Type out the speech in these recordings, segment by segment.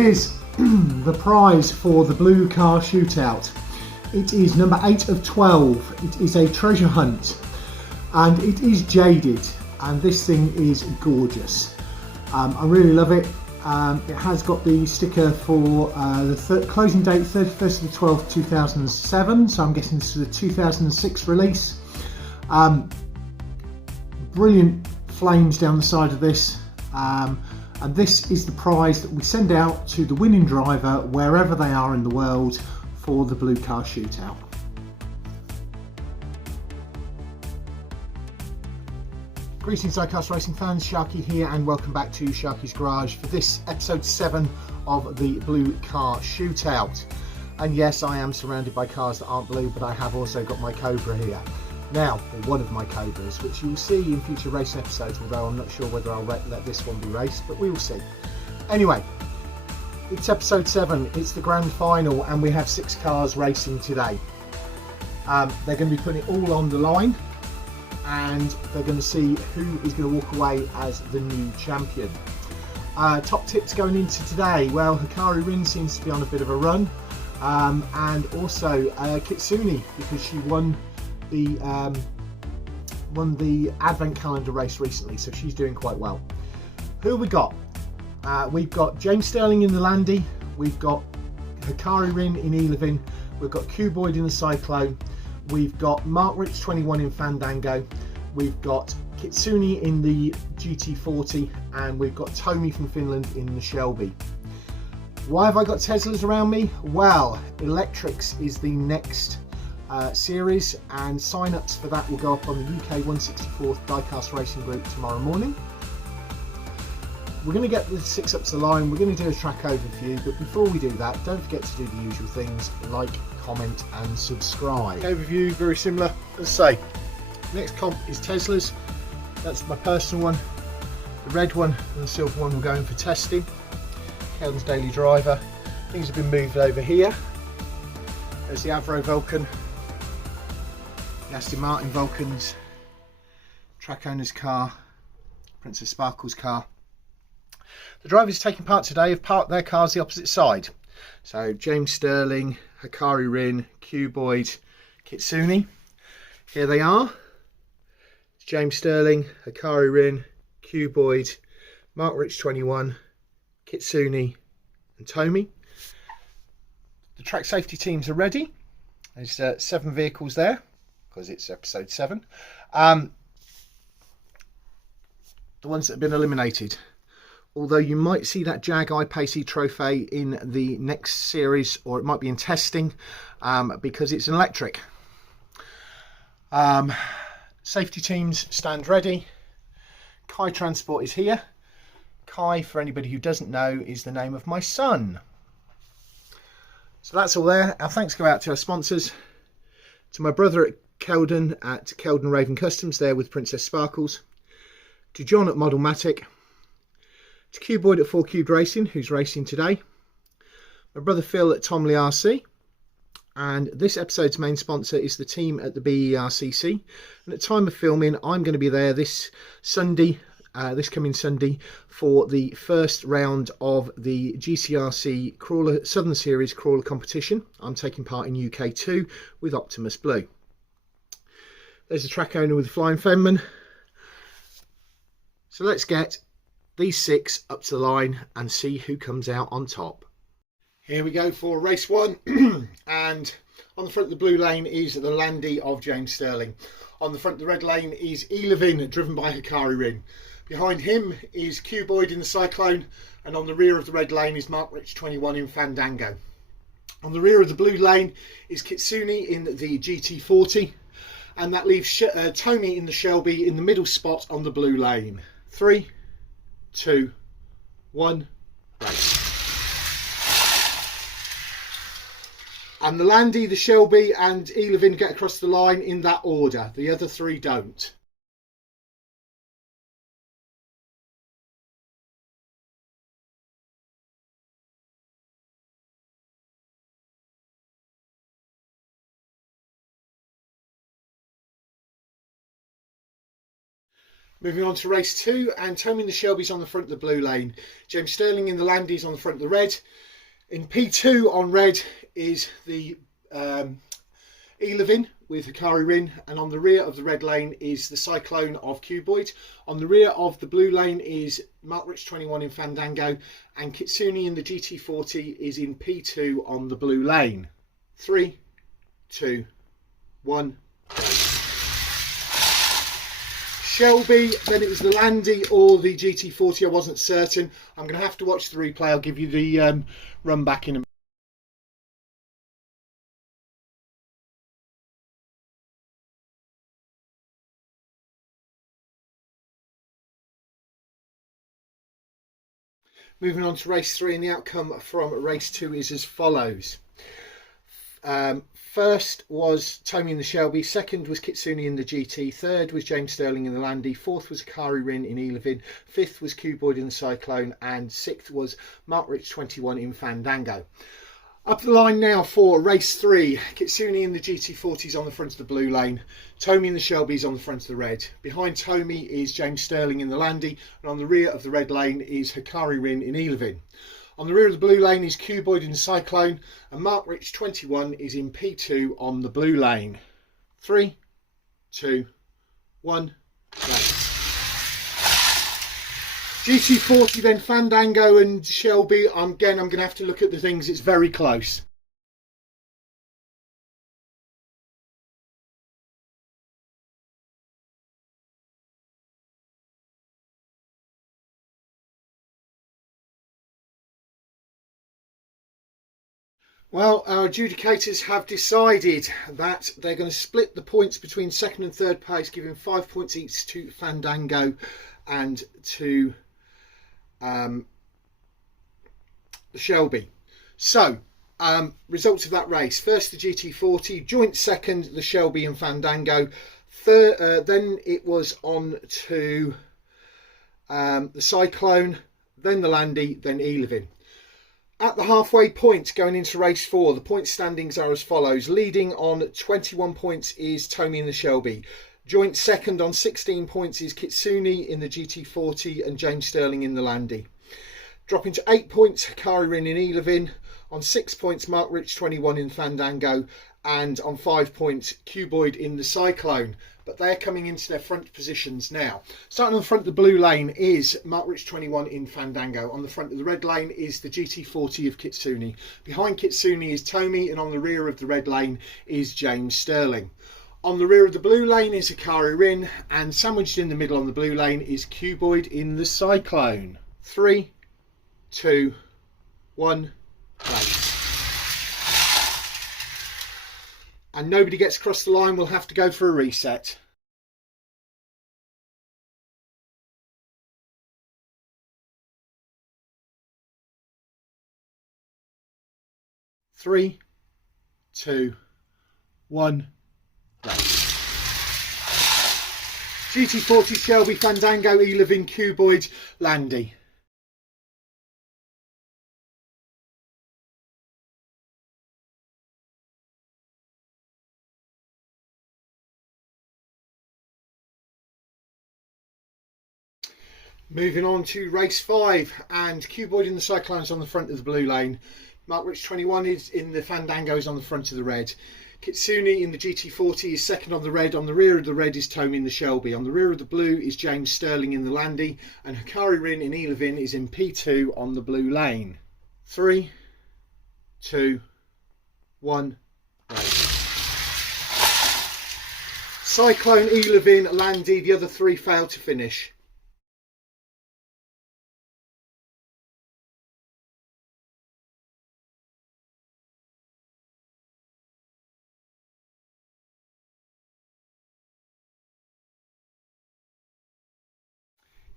is the prize for the blue car shootout. It is number 8 of 12. It is a treasure hunt and it is jaded, and this thing is gorgeous. I really love it. It has got the sticker for the closing date 31st of the 12th 2007, so I'm guessing this is a 2006 release. Brilliant flames down the side of this, and this is the prize that we send out to the winning driver wherever they are in the world for the blue car shootout. Greetings Diecast Racing fans, Sharky here and welcome back to Sharky's Garage for this episode 7 of the blue car shootout. And yes, I am surrounded by cars that aren't blue, but I have also got my Cobra here. Now, one of my Cobras, which you'll see in future race episodes, although I'm not sure whether I'll let this one be raced, but we will see. Anyway, it's episode 7, it's the grand final, and we have 6 cars racing today. They're going to be putting it all on the line, and they're going to see who is going to walk away as the new champion. Top tips going into today, well, Hakari Rin seems to be on a bit of a run, and also Kitsune, because she won the advent calendar race recently, so she's doing quite well. Who have we got? We've got James Stirling in the Landy, we've got Hakari Rin in Elevin, we've got Cuboid in the Cyclone, we've got Mark Rich 21 in Fandango, we've got Kitsune in the GT40, and we've got Tomi from Finland in the Shelby. Why have I got Teslas around me? Well, Electrics is the next series, and sign-ups for that will go up on the UK 164th Diecast Racing group tomorrow morning. We're going to get the 6 up to the line, we're going to do a track overview, but before we do that, don't forget to do the usual things, like, comment and subscribe. Overview, very similar. As I say, next comp is Teslas. That's my personal one. The red one and the silver one will go in for testing. Kelden's daily driver. Things have been moved over here. There's the Avro Vulcan, the Aston Martin Vulcans, track owner's car, Princess Sparkle's car. The drivers taking part today have parked their cars the opposite side. So James Stirling, Hakari Rin, Cuboid, Kitsune. Here they are. James Stirling, Hakari Rin, Cuboid, Mark Rich 21, Kitsune and Tomi. The track safety teams are ready. There's 7 vehicles there because it's episode 7. The ones that have been eliminated. Although you might see that Jag I-Pacey trophy in the next series, or it might be in testing, because it's an electric. Safety teams stand ready. Kai Transport is here. Kai, for anybody who doesn't know, is the name of my son. So that's all there. Our thanks go out to our sponsors. To my brother at Kelden, at Kelden Raven Customs, there with Princess Sparkles. To John at Modelmatic. To Cuboid at 4 Cubed Racing, who's racing today. My brother Phil at Tomley RC. And this episode's main sponsor is the team at the BERCC. And at time of filming, I'm going to be there this Sunday, this coming Sunday, for the first round of the GCRC Crawler Southern Series Crawler competition. I'm taking part in UK 2 with Optimus Blue. There's a track owner with Flying Fenman. So let's get these 6 up to the line and see who comes out on top. Here we go for race 1. And on the front of the blue lane is the Landy of James Stirling. On the front of the red lane is Elevin, driven by Hakari Rin. Behind him is Cuboid in the Cyclone, and on the rear of the red lane is Mark Rich 21 in Fandango. On the rear of the blue lane is Kitsune in the GT40, and that leaves Tomi in the Shelby in the middle spot on the blue lane. 3, 2, 1, race. And the Landy, the Shelby and Elevin get across the line in that order. The other 3 don't. Moving on to race 2, and Tomi and the Shelby's on the front of the blue lane. James Stirling in the Landy's on the front of the red. In P2 on red is the Elevin with Hakari Rin, and on the rear of the red lane is the Cyclone of Cuboid. On the rear of the blue lane is Mark Rich 21 in Fandango, and Kitsune in the GT40 is in P2 on the blue lane. 3, 2, 1, go. Shelby, then it was the Landy or the GT40, I wasn't certain. I'm going to have to watch the replay. I'll give you the run back in a minute. Moving on to race 3, and the outcome from race 2 is as follows. First was Tomi in the Shelby, second was Kitsune in the GT, third was James Stirling in the Landy, fourth was Hakari Rin in Elevin, fifth was Cuboid in the Cyclone, and sixth was Mark Rich 21 in Fandango. Up the line now for race 3. Kitsune in the GT40s on the front of the blue lane. Tomi in the Shelby's on the front of the red. Behind Tomi is James Stirling in the Landy, and on the rear of the red lane is Hakari Rin in Elevin. On the rear of the blue lane is Cuboid in the Cyclone, and Mark Rich 21 is in P2 on the blue lane. 3, 2, 1, race. GT40, then Fandango and Shelby. Again, I'm going to have to look at the things. It's very close. Well, our adjudicators have decided that they're going to split the points between second and third place, giving 5 points each to Fandango and to the Shelby. So, results of that race. First, the GT40, joint second, the Shelby and Fandango. Then it was on to the Cyclone, then the Landy, then Elevin. At the halfway point going into race 4, the point standings are as follows. Leading on 21 points is Tomi in the Shelby. Joint second on 16 points is Kitsune in the GT40 and James Stirling in the Landy. Dropping to 8 points, Hakari Rin in Elevin. On 6 points, Mark Rich 21 in Fandango. And on 5 points, Cuboid in the Cyclone. But they're coming into their front positions now. Starting on the front of the blue lane is Mark Rich 21 in Fandango. On the front of the red lane is the GT40 of Kitsune. Behind Kitsune is Tomi, and on the rear of the red lane is James Stirling. On the rear of the blue lane is Hakari Rin, and sandwiched in the middle on the blue lane is Cuboid in the Cyclone. 3, 2, 1, race. And nobody gets across the line. We'll have to go for a reset. Three, 2, 1, race. GT40 Shelby, Fandango, Elevin, Cuboid, Landy. Moving on to race 5, and Cuboid in the Cyclones on the front of the blue lane. Mark Rich 21 is in the Fandangos on the front of the red. Kitsune in the GT40 is second on the red. On the rear of the red is Tomi in the Shelby. On the rear of the blue is James Stirling in the Landy, and Hakari Rin in Elevin is in P2 on the blue lane. 3, 2, 1, race. Cyclone, Elevin, Landy, the other three failed to finish.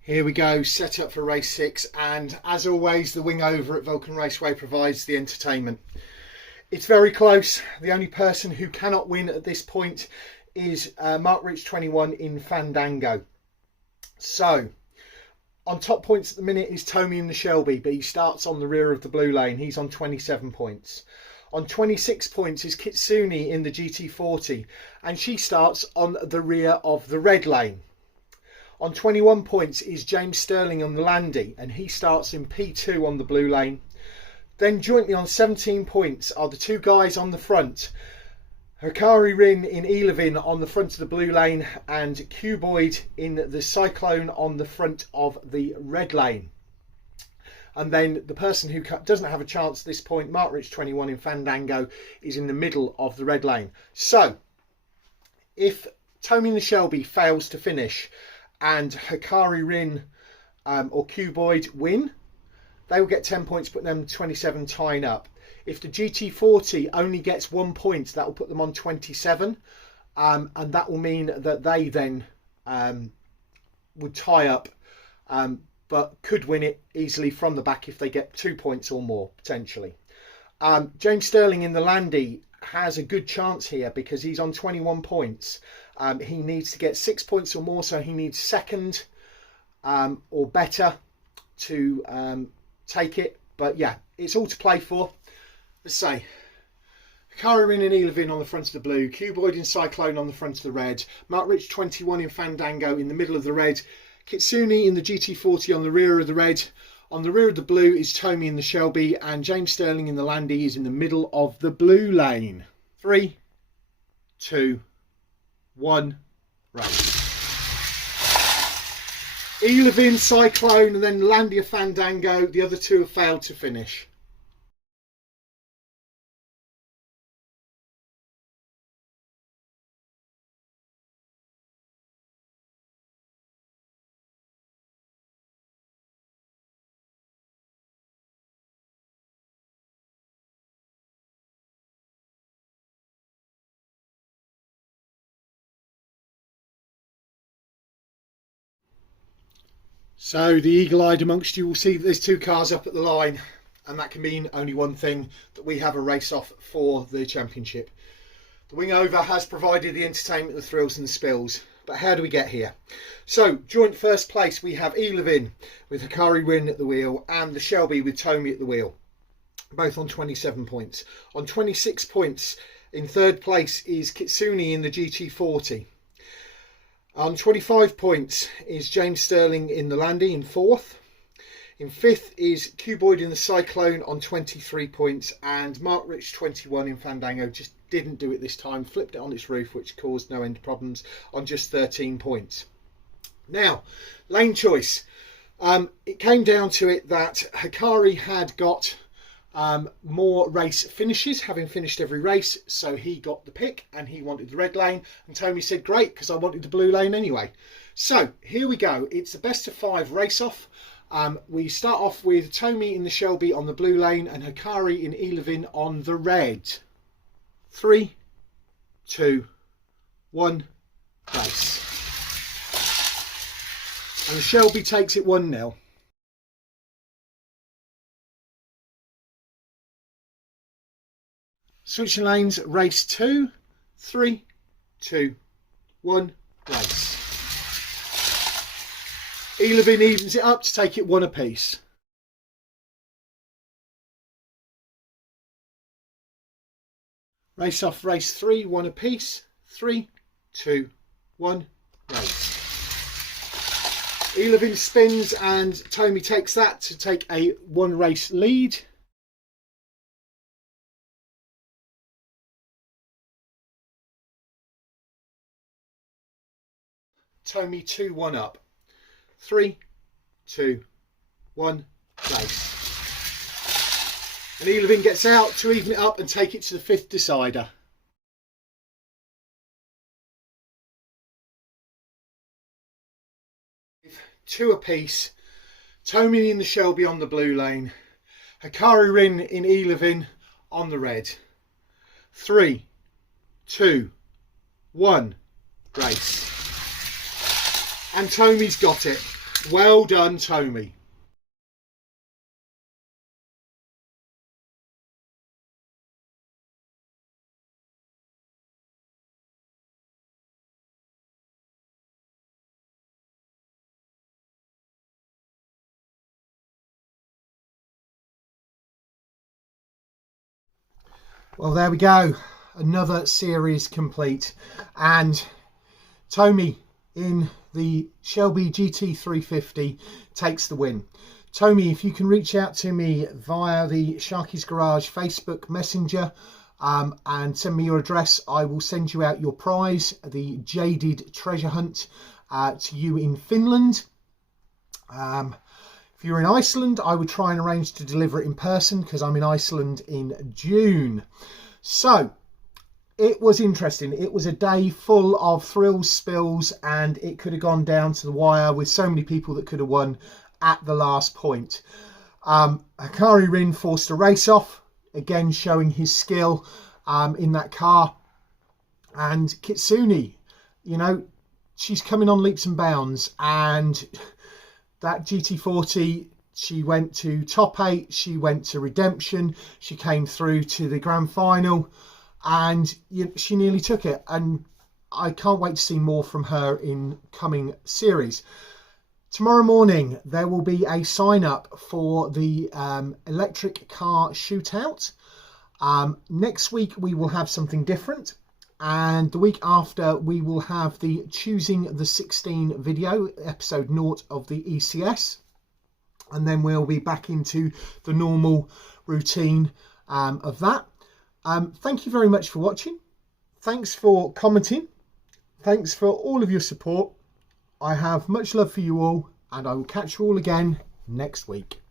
Here we go, set up for race 6, and as always the wing over at Vulcan Raceway provides the entertainment. It's very close. The only person who cannot win at this point is Mark Rich 21 in Fandango. So, on top points at the minute is Tomi in the Shelby, but he starts on the rear of the blue lane. He's on 27 points. On 26 points is Kitsune in the GT40, and she starts on the rear of the red lane. On 21 points is James Stirling on the Landy, and he starts in P2 on the blue lane. Then jointly on 17 points are the two guys on the front. Hakari Rin in Elevin on the front of the blue lane, and Cuboid in the Cyclone on the front of the red lane. And then the person who doesn't have a chance at this point, Mark Rich 21 in Fandango, is in the middle of the red lane. So if Tomi and the Shelby fails to finish and Hakari Rin or Cuboid win, they will get 10 points, putting them 27, tying up. If the GT40 only gets 1 point, that will put them on 27, and that will mean that they then would tie up, but could win it easily from the back if they get 2 points or more, potentially. James Stirling in the Landy has a good chance here because he's on 21 points. He needs to get 6 points or more, so he needs second or better to take it. But yeah, it's all to play for. Let's say Hakari Rin and Elevin on the front of the blue, Cuboid and Cyclone on the front of the red, Mark Rich 21 in Fandango in the middle of the red, Kitsune in the GT40 on the rear of the red. On the rear of the blue is Tomi in the Shelby, and James Stirling in the Landy is in the middle of the blue lane. 3, 2, 1, race. Elevin, Cyclone, and then Landy of Fandango. The other two have failed to finish. So the eagle-eyed amongst you will see that there's two cars up at the line, and that can mean only one thing, that we have a race off for the championship. The wing over has provided the entertainment, the thrills and the spills, but how do we get here? So joint first place we have Elevin with Hakari Rin at the wheel and the Shelby with Tomi at the wheel, both on 27 points. On 26 points in third place is Kitsune in the GT40. On 25 points is James Stirling in the Landy in fourth. In fifth is Cuboid in the Cyclone on 23 points, and Mark Rich 21 in Fandango just didn't do it this time, flipped it on its roof, which caused no end problems, on just 13 points. Now, lane choice. It came down to it that Hakari had got more race finishes, having finished every race, so he got the pick and he wanted the red lane, and Tomi said great because I wanted the blue lane anyway. So here we go, it's the best of 5 race off. We start off with Tomi in the Shelby on the blue lane and Hakari in Elevin on the red. 3, 2, 1, race. And the Shelby takes it 1-0. Switching lanes, race 2, 3, 2, 1, race. Elevin evens it up to take it 1 apiece. Race off, race 3, 1 apiece. 3, 2, 1, race. Elevin spins and Tomi takes that to take a 1 race lead. Tomi 2-1 up. 3, 2, 1, race. And Elevin gets out to even it up and take it to the 5th decider. Two apiece. Tomi in the Shelby on the blue lane. Hakari Rin in Elevin on the red. 3, 2, 1, race. And Tomi's got it. Well done, Tomi. Well, there we go. Another series complete. And Tomi in the Shelby GT350 takes the win. Tomi, if you can reach out to me via the Sharky's Garage Facebook Messenger and send me your address, I will send you out your prize, the Jaded Treasure Hunt, to you in Finland. If you're in Iceland, I would try and arrange to deliver it in person because I'm in Iceland in June. So it was interesting. It was a day full of thrills, spills, and it could have gone down to the wire with so many people that could have won at the last point. Hakari Rin forced a race off, again showing his skill in that car. And Kitsune, you know, she's coming on leaps and bounds, and that GT40, she went to top 8, she went to redemption, she came through to the grand final, and she nearly took it. And I can't wait to see more from her in coming series. Tomorrow morning there will be a sign up for the electric car shootout. Next week we will have something different, and the week after we will have the Choosing the 16 video, episode 0 of the ECS, and then we'll be back into the normal routine of that. Thank you very much for watching. Thanks for commenting. Thanks for all of your support. I have much love for you all, and I will catch you all again next week.